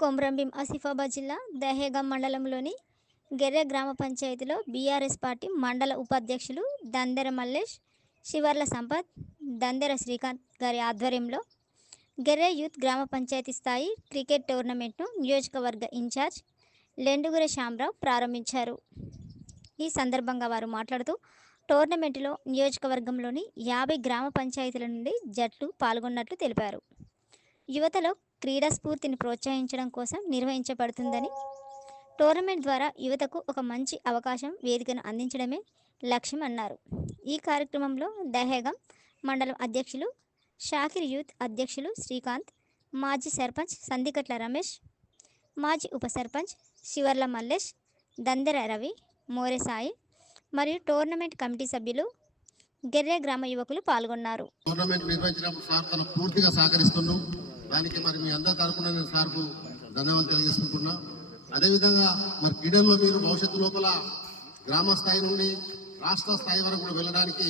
కొమ్రంభీం ఆసిఫాబాద్ జిల్లా దహేగం మండలంలోని గెర్రె గ్రామ పంచాయతీలో బీఆర్ఎస్ పార్టీ మండల ఉపాధ్యక్షులు దందెర మల్లేష్ శివర్ల సంపత్ దందెర శ్రీకాంత్ గారి ఆధ్వర్యంలో గెర్రె యూత్ గ్రామ పంచాయతీ స్థాయి క్రికెట్ టోర్నమెంట్ను నియోజకవర్గ ఇన్ఛార్జ్ లెండుగుర శ్యామరావు ప్రారంభించారు. ఈ సందర్భంగా వారు మాట్లాడుతూ టోర్నమెంటులో నియోజకవర్గంలోని యాభై గ్రామ పంచాయతీల నుండి జట్లు పాల్గొన్నట్లు తెలిపారు. యువతలో క్రీడా స్ఫూర్తిని ప్రోత్సహించడం కోసం నిర్వహించబడుతుందని టోర్నమెంట్ ద్వారా యువతకు ఒక మంచి అవకాశం వేదికను అందించడమే లక్ష్యం అన్నారు. ఈ కార్యక్రమంలో దహేగం మండలం అధ్యక్షులు షాకిర్ యూత్ అధ్యక్షులు శ్రీకాంత్ మాజీ సర్పంచ్ సందికట్ల రమేష్ మాజీ ఉప సర్పంచ్ శివర్ల మల్లేష్ దందెర రవి మోరె సాయి మరియు టోర్నమెంట్ కమిటీ సభ్యులు గెర్రె గ్రామ యువకులు పాల్గొన్నారు. టోర్నమెంట్ నిర్వహించడం సార్ పూర్తిగా సహకరిస్తున్నాం దానికి మరి మీ అందరి తరపున నేను సార్కు ధన్యవాదాలు తెలియజేసుకుంటున్నా. అదేవిధంగా మరి క్రీడల్లో మీరు భవిష్యత్తు లోపల గ్రామ స్థాయి నుండి రాష్ట్ర స్థాయి వరకు కూడా వెళ్ళడానికి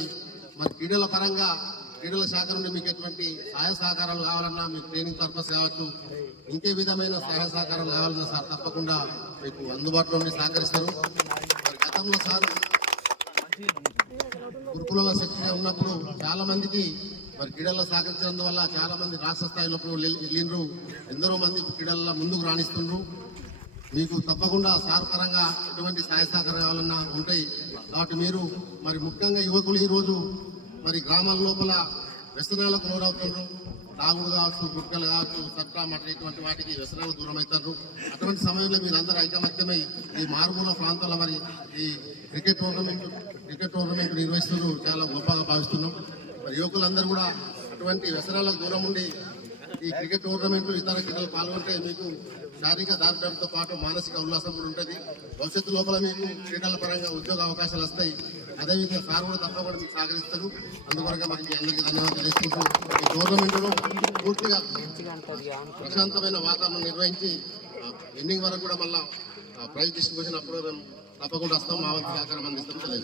మరి క్రీడల పరంగా క్రీడల శాఖ నుండి మీకు ఎటువంటి సహాయ సహకారాలు కావాలన్నా మీకు ట్రైనింగ్ పర్పస్ కావచ్చు ఇంకే విధమైన సహాయ సహకారాలు కావాలన్నా సార్ తప్పకుండా మీకు అందుబాటులో ఉండి సహకరిస్తారు. మరి గతంలో సార్ గురుకుల శక్తిగా ఉన్నప్పుడు చాలా మందికి మరి క్రీడల్లో సహకరించడం వల్ల చాలా మంది రాష్ట్ర స్థాయిలో వెళ్ళిండ్రు. ఎందరో మంది క్రీడల్లో ముందుకు రాణిస్తున్నారు మీకు తప్పకుండా సార్ పరంగా ఎటువంటి సహాయ సహకారాలన్నా ఉంటాయి. కాబట్టి మీరు మరి ముఖ్యంగా యువకులు ఈరోజు మరి గ్రామాల లోపల వ్యసనాలకు లోనవుతున్నారు తాగుడు కావచ్చు గుట్టలు కావచ్చు సట్రా మట ఇటువంటి వాటికి వ్యసనాలకు దూరం అవుతారు అటువంటి సమయంలో మీరు అందరూ ఐకమత్యమై ఈ మారుమూల ప్రాంతాల్లో మరి ఈ క్రికెట్ టోర్నమెంట్ క్రికెట్ టోర్నమెంట్ నిర్వహిస్తున్నారు. చాలా గొప్పగా భావిస్తున్నాం. యువకులందరూ కూడా అటువంటి వ్యసనాలకు దూరం ఉండి ఈ క్రికెట్ టోర్నమెంట్లు ఇతర క్రీడలు పాల్గొంటే మీకు శారీరక దారుణంతో పాటు మానసిక ఉల్లాసం కూడా ఉంటుంది. భవిష్యత్తు లోపల మీకు క్రీడల పరంగా ఉద్యోగ అవకాశాలు వస్తాయి. అదేవిధంగా సార్ కూడా తప్పకుండా మీకు సహకరిస్తారు. అందువల్ల మనకి అందరికీ ధన్యవాదాలు తెలుసుకుంటూ ఈ టోర్నమెంట్లో పూర్తిగా ప్రశాంతమైన వాతావరణం నిర్వహించి ఎండింగ్ వరకు కూడా మళ్ళీ ప్రైజ్ డిస్ట్రిబ్యూషన్ అప్పుడు మేము తప్పకుండా వస్తాం. మా వంతు సహకారం అందిస్తాం. తెలియదు